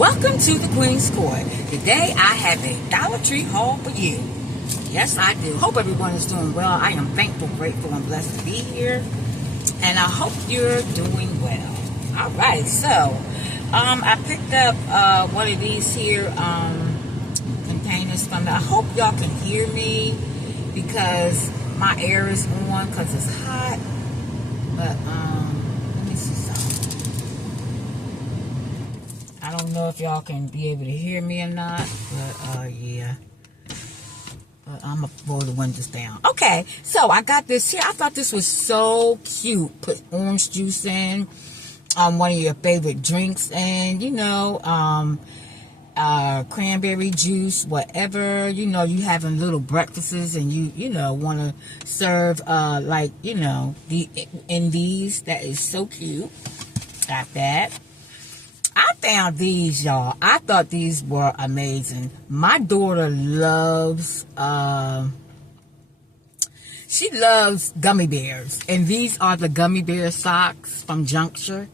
Welcome to the Queen's Court. Today I have a Dollar Tree haul for you. Yes, I do. Hope everyone is doing well. I am thankful, grateful, and blessed to be here. And I hope you're doing well. Alright, so I picked up one of these here containers from I hope y'all can hear me because my air is on because it's hot. But let me see something. I don't know if y'all can be able to hear me or not, but yeah. But I'm gonna roll the windows down. Okay, so I got this here. I thought this was so cute. Put orange juice in, one of your favorite drinks, and cranberry juice, whatever, you having little breakfasts and you want to serve in these. That is so cute. Got that. I found these, y'all. I thought these were amazing. My daughter loves she loves gummy bears, and these are the gummy bear socks from Juncture.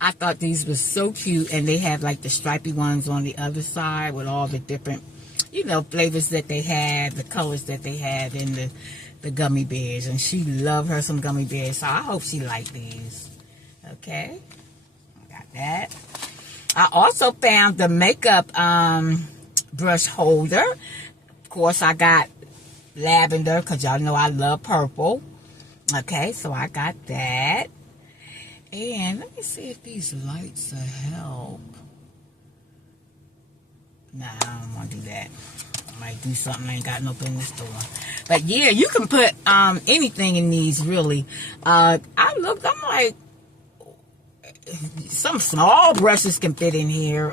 I thought these were so cute, and they have like the stripy ones on the other side with all the different, flavors that they have, the colors that they have in the gummy bears. And she loved her some gummy bears, so I hope she liked these. Okay, got that. I also found the makeup brush holder. Of course, I got lavender because y'all know I love purple. Okay, so I got that. And let me see if these lights will help. Nah, I don't want to do that. I might do something I ain't got no business doing. But yeah, you can put anything in these, really. I'm like, some small brushes can fit in here.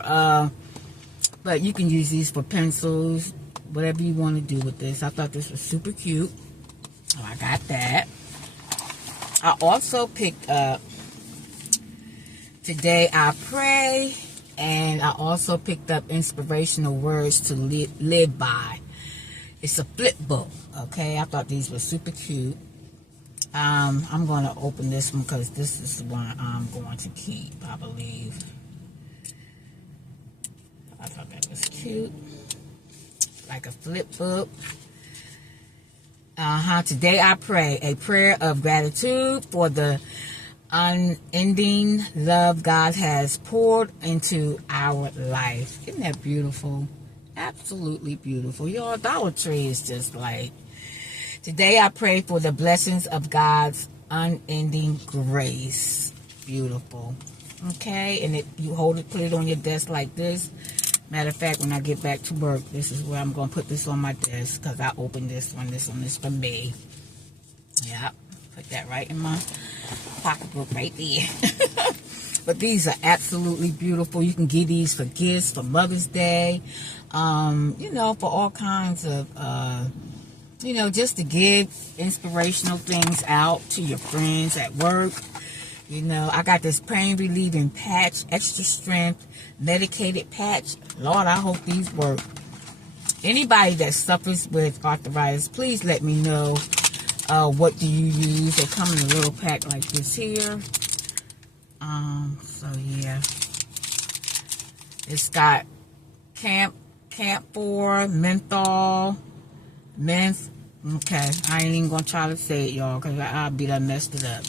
But you can use these for pencils, whatever you want to do with this. I thought this was super cute. So I got that. I also picked up Today I Pray, and I also picked up Inspirational Words to Live By. It's a flip book, okay? I thought these were super cute. I'm going to open this one because this is the one I'm going to keep, I believe. I thought that was cute. Like a flip book. Today I Pray, a prayer of gratitude for the unending love God has poured into our life. Isn't that beautiful? Absolutely beautiful. Your Dollar Tree is just like, today I pray for the blessings of God's unending grace. Beautiful. Okay, and you hold it, put it on your desk like this. Matter of fact, when I get back to work, this is where I'm going to put this on my desk because I opened this one. This one is for me. Yeah. Put that right in my pocketbook right there. But these are absolutely beautiful. You can give these for gifts, for Mother's Day, for all kinds of, just to give inspirational things out to your friends at work. I got this pain relieving patch, extra strength, medicated patch. Lord, I hope these work. Anybody that suffers with arthritis, please let me know. What do you use? They come in a little pack like this here. So yeah. It's got camphor, menthol, mint. Okay, I ain't even gonna try to say it, y'all, because I'll be done messed it up.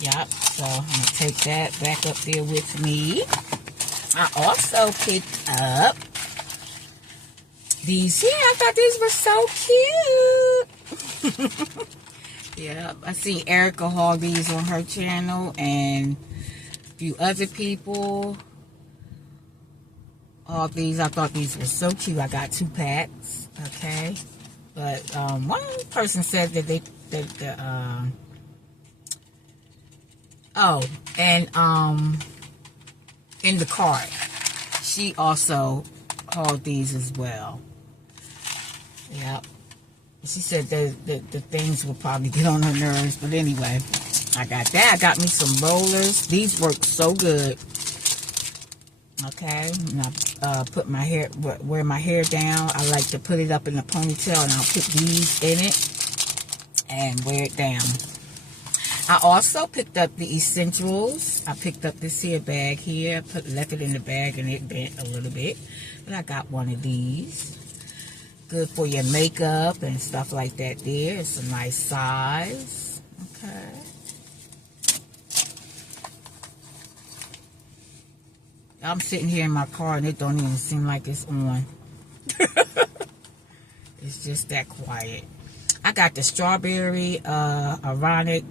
Yep, so I'm gonna take that back up there with me. I also picked up these here. I thought these were so cute. Yeah, I see Erica haul these on her channel and a few other people. All these, I thought these were so cute. I got 2 packs, okay? But one person said that in the cart, she also hauled these as well. Yep. She said that the things will probably get on her nerves. But anyway, I got that. I got me some rollers. These work so good. Okay. And I put my hair, wear my hair down. I like to put it up in a ponytail. And I'll put these in it and wear it down. I also picked up the essentials. I picked up this here bag here. Left it in the bag and it bent a little bit. But I got one of these. Good for your makeup and stuff like that there. It's a nice size. Okay. I'm sitting here in my car and it don't even seem like it's on. It's just that quiet. I got the strawberry ironic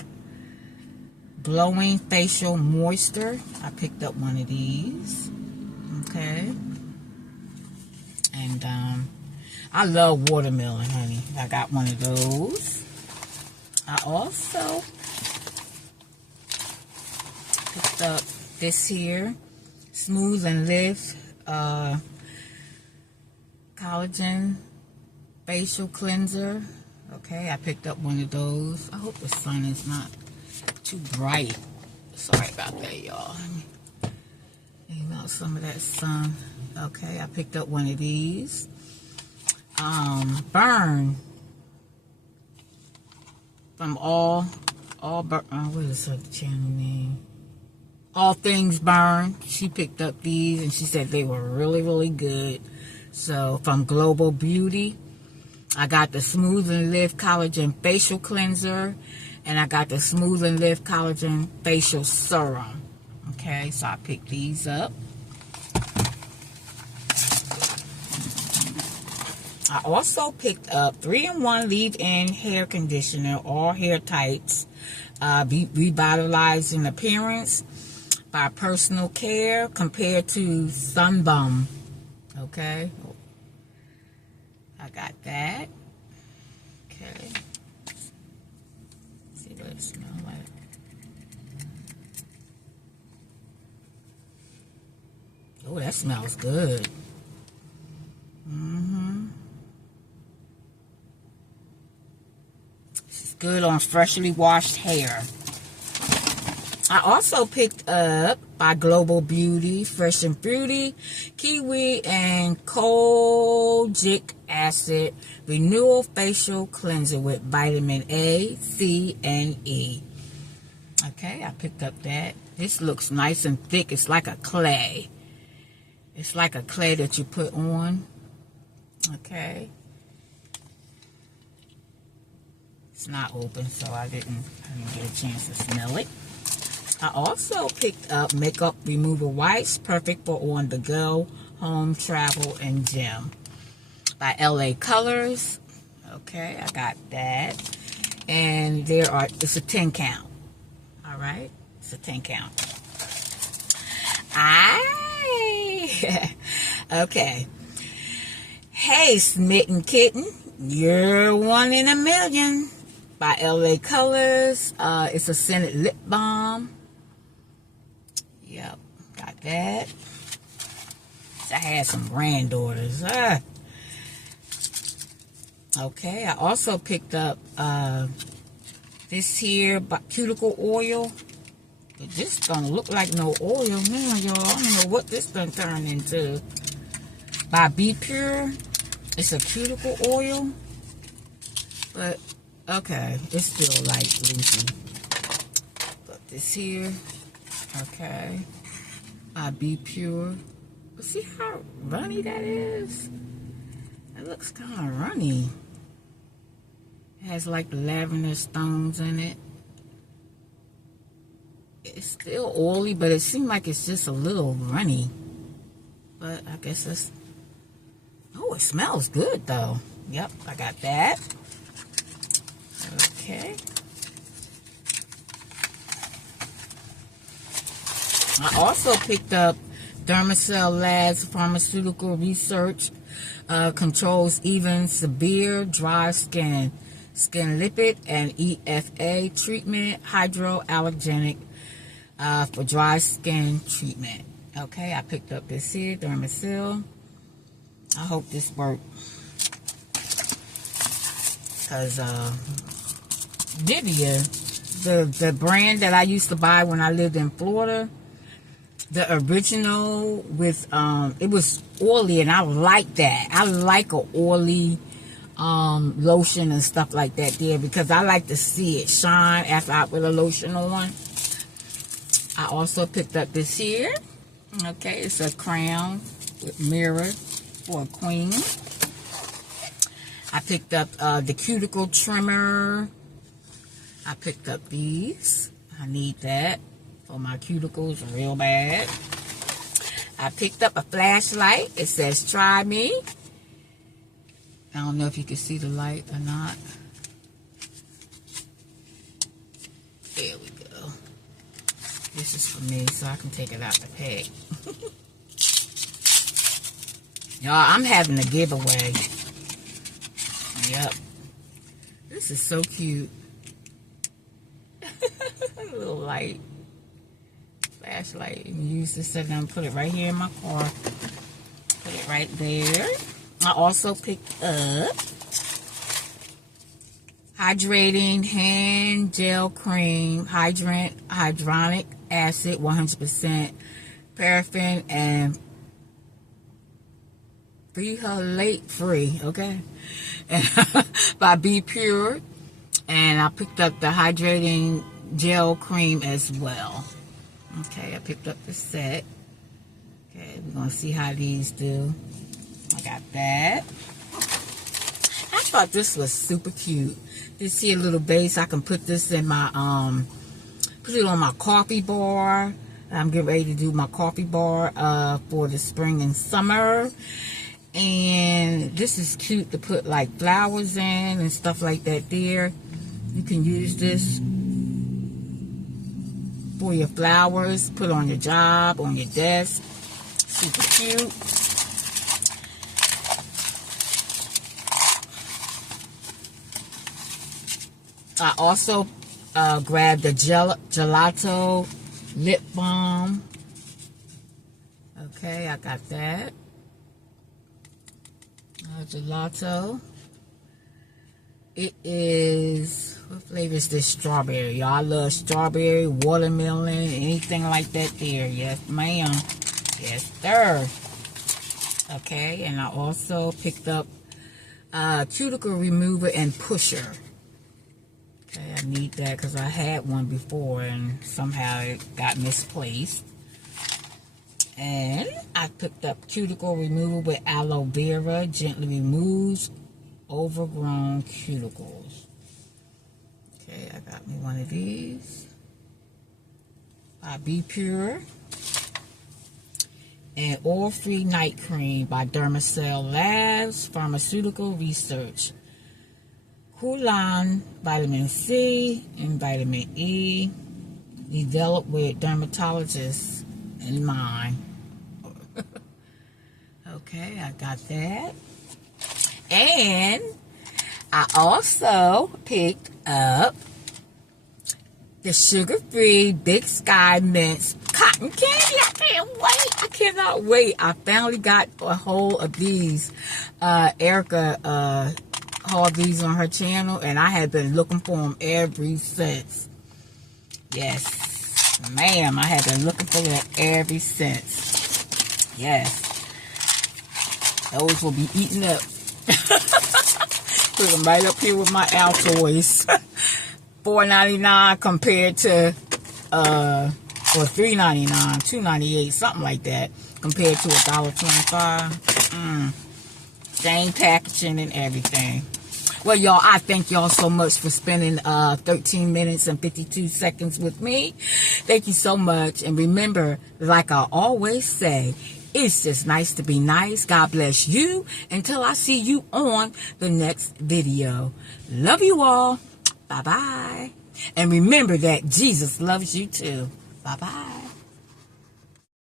glowing facial moisture. I picked up one of these. Okay. And I love watermelon, honey. I got one of those. I also picked up this here Smooth and Lift collagen facial cleanser. Okay, I picked up one of those. I hope the sun is not too bright. Sorry about that, y'all. Leave out some of that sun. Okay, I picked up one of these. Burn from what is her channel name? All Things Burn. She picked up these and she said they were really, really good. So from Global Beauty, I got the Smooth and Lift Collagen Facial Cleanser, and I got the Smooth and Lift Collagen Facial Serum. Okay, so I picked these up. I also picked up 3-in-1 leave-in hair conditioner, all hair types, revitalizing appearance by Personal Care compared to Sunbum. Okay, I got that. Okay, see what it smells like. Oh, that smells good. It's good on freshly washed hair. I also picked up by Global Beauty Fresh and Fruity Kiwi and Kojic Acid Renewal Facial Cleanser with vitamin A, C, and E. Okay, I picked up that. This looks nice and thick. It's like a clay. It's like a clay that you put on. Okay. It's not open, so I didn't get a chance to smell it. I also picked up makeup remover wipes, perfect for on the go, home, travel, and gym. By LA Colors. Okay, I got that. And it's a 10 count. All right, it's a 10 count. Okay. Hey, Smitten Kitten, you're one in a million. By LA Colors. It's a scented lip balm. Yep, got that. I had some granddaughters. Okay, I also picked up this here cuticle oil. But this don't look like no oil now, y'all. I don't know what this done turned into. By Be Pure. It's a cuticle oil. But, okay, it's still like loosey. Got this here. Okay. Be Pure. But see how runny that is? It looks kind of runny. It has like lavender stones in it. It's still oily, but it seems like it's just a little runny. But I guess it's... Oh, it smells good though. Yep, I got that. Okay. I also picked up Dermacell Labs Pharmaceutical Research controls even severe dry skin lipid and EFA treatment, hydroallergenic for dry skin treatment. Okay, I picked up this here, Dermacell. I hope this works. Because Divya, the brand that I used to buy when I lived in Florida, the original with, it was oily, and I like that. I like a oily lotion and stuff like that there, because I like to see it shine after I put a lotion on. I also picked up this here. Okay, it's a crown with mirror for a queen. I picked up the cuticle trimmer. I picked up these. I need that for my cuticles real bad. I picked up a flashlight. It says try me. I don't know if you can see the light or not. There we go. This is for me, so I can take it out the pack. Y'all, I'm having a giveaway. Yep. This is so cute. A little light. Flashlight. You can use this and put it right here in my car. Put it right there. I also picked up hydrating hand gel cream, hyaluronic acid, 100% paraffin and phthalate free, okay? By Be Pure. And I picked up the hydrating gel cream as well. Okay, I picked up the set. Okay, we're gonna see how these do. I got that. I thought this was super cute. This here little base, I can put this in my put it on my coffee bar. I'm getting ready to do my coffee bar for the spring and summer. And this is cute to put like flowers in and stuff like that there. You can use this for your flowers, put on your job, on your desk. Super cute. I also grabbed the gelato lip balm. Okay, I got that. Gelato. It is, what flavor is this? Strawberry. Y'all, I love strawberry, watermelon, anything like that there. Yes, ma'am. Yes, sir. Okay, and I also picked up cuticle remover and pusher. Okay, I need that because I had one before and somehow it got misplaced. And I picked up cuticle remover with aloe vera, gently removes overgrown cuticles. Okay, I got me one of these. By Be Pure. And oil-free night cream by Dermacell Labs Pharmaceutical Research. Coolan, vitamin C and vitamin E, developed with dermatologists in mind. Okay, I got that. And I also picked up the sugar-free Big Sky Mints cotton candy. I can't wait. I cannot wait. I finally got a hold of these. Erica hauled these on her channel, and I had been looking for them ever since. Yes, ma'am. I had been looking for them ever since. Yes. Those will be eaten up. Put them right up here with my Altoids. $4.99 compared to or $3.99, $2.98, something like that, compared to $1.25. Same packaging and everything. Well, y'all, I thank y'all so much for spending 13 minutes and 52 seconds with me. Thank you so much. And remember, like I always say, it's just nice to be nice. God bless you. Until I see you on the next video. Love you all. Bye-bye. And remember that Jesus loves you too. Bye-bye.